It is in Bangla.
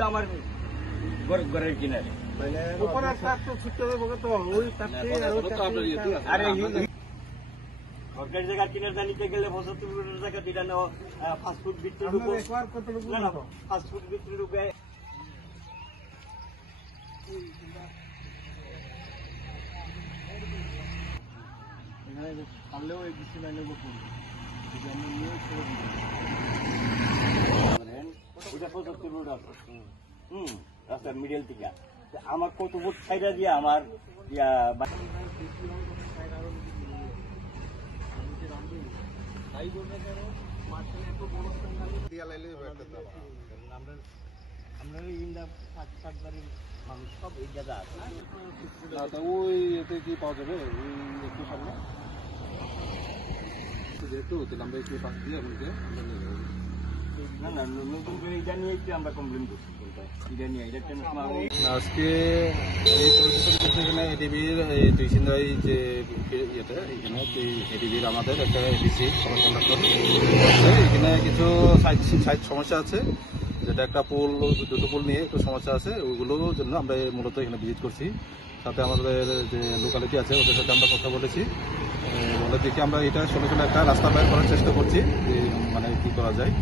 তো আমার ঘরের কিনারে সরকারি জায়গা কিনার জানিতে গেলে 75 ফুটের জায়গা যেটা নেওয়া 5 ফুট ভিতরে ঢুকবো 5 ফুট ভিতরে ঢুকে এখানে পারলেও এই ডিসি লাইনের উপর ওটা 75 ফুট আছে রাস্তার মিডল থেকে আমার কত ফুট সাইডা দিয়ে আমার ওই এতে কি পাওয়া যাবে ওই একটু সামনে যেহেতু তাহলে আমরা একটু পাশ দিয়ে এমনকি না না নতুন করে এটা নিয়ে একটু আমরা কমপ্লেন করছি এটা নিয়ে এটা আজকে এই এখানে এডিবির টিউশনরাই যে ইয়েতে এখানে এডিবির আমাদের একটা এডিসি এখানে কিছু সাইড সমস্যা আছে, যেটা একটা পুল দুটো পুল নিয়ে একটু সমস্যা আছে, ওইগুলোর জন্য আমরা মূলত এখানে ভিজিট করছি। সাথে আমাদের যে লোকালিটি আছে ওদের সাথে আমরা কথা বলেছি, বলে দেখি আমরা এটা সলিউশন একটা রাস্তা বের করার চেষ্টা করছি, মানে কি করা যায়।